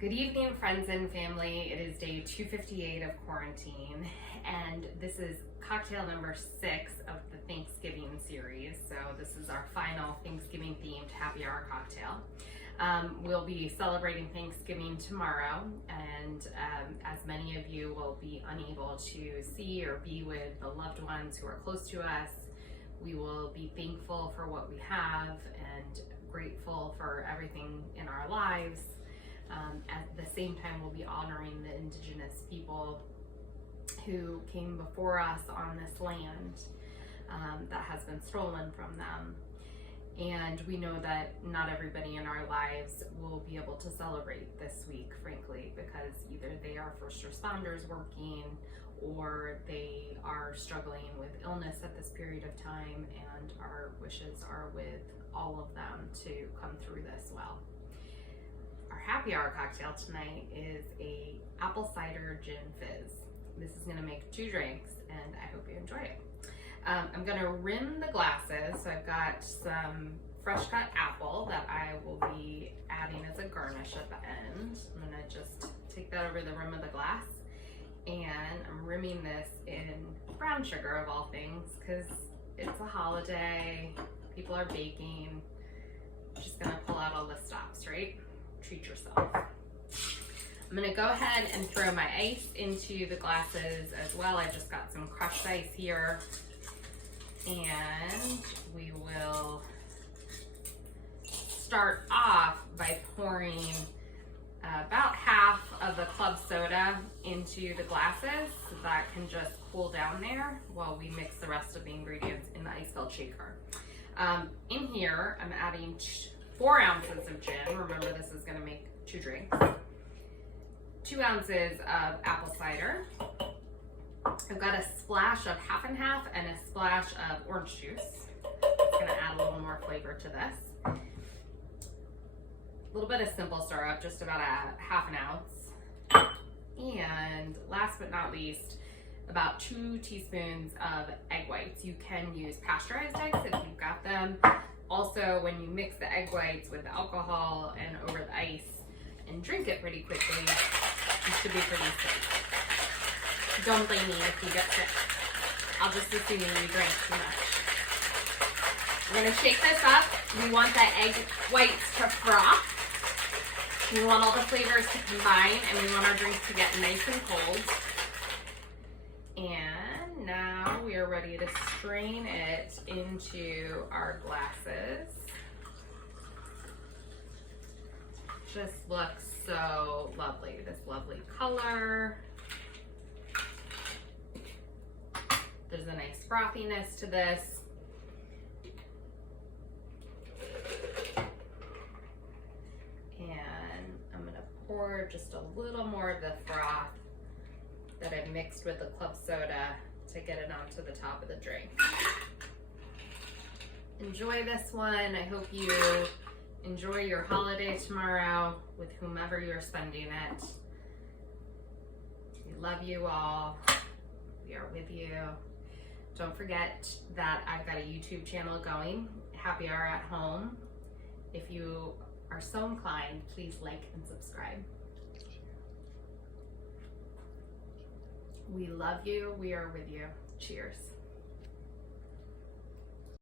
Good evening, friends and family. It is day 258 of quarantine, and this is cocktail number 6 of the Thanksgiving series. So this is our final Thanksgiving themed happy hour cocktail. We'll be celebrating Thanksgiving tomorrow, and as many of you will be unable to see or be with the loved ones who are close to us, we will be thankful for what we have and grateful for everything in our lives. At the same time, we'll be honoring the indigenous people who came before us on this land that has been stolen from them. And we know that not everybody in our lives will be able to celebrate this week, frankly, because either they are first responders working or they are struggling with illness at this period of time, and our wishes are with all of them to come through this well. Our happy hour cocktail tonight is a apple cider gin fizz. This is gonna make 2 drinks, and I hope you enjoy it. I'm gonna rim the glasses, so I've got some fresh cut apple that I will be adding as a garnish at the end. I'm gonna just take that over the rim of the glass, and I'm rimming this in brown sugar of all things, because it's a holiday, people are baking. I'm just gonna pull out all the stops, right? Treat yourself. I'm gonna go ahead and throw my ice into the glasses as well. I just got some crushed ice here, and we will start off by pouring about half of the club soda into the glasses so that can just cool down there while we mix the rest of the ingredients in the ice-filled shaker. In here, I'm adding 4 ounces of gin. Remember, this is gonna make 2 drinks. 2 ounces of apple cider. I've got a splash of half and half and a splash of orange juice. It's gonna add a little more flavor to this. A little bit of simple syrup, just about a half an ounce. And last but not least, about 2 teaspoons of egg whites. You can use pasteurized eggs if you've got them. Also, when you mix the egg whites with the alcohol and over the ice and drink it pretty quickly, you should be pretty safe. Don't blame me if you get sick. I'll just assume you drank too much. We're gonna shake this up. We want the egg whites to froth. We want all the flavors to combine, and we want our drinks to get nice and cold. And now we are ready to strain it into our glasses. Just looks so lovely, this lovely color. There's a nice frothiness to this. And I'm gonna pour just a little more of the froth that I've mixed with the club soda to get it onto the top of the drink. Enjoy this one. I hope you enjoy your holiday tomorrow with whomever you're spending it. We love you all. We are with you. Don't forget that I've got a YouTube channel going, Happy Hour at Home. If you are so inclined, please like and subscribe. We love you. We are with you. Cheers.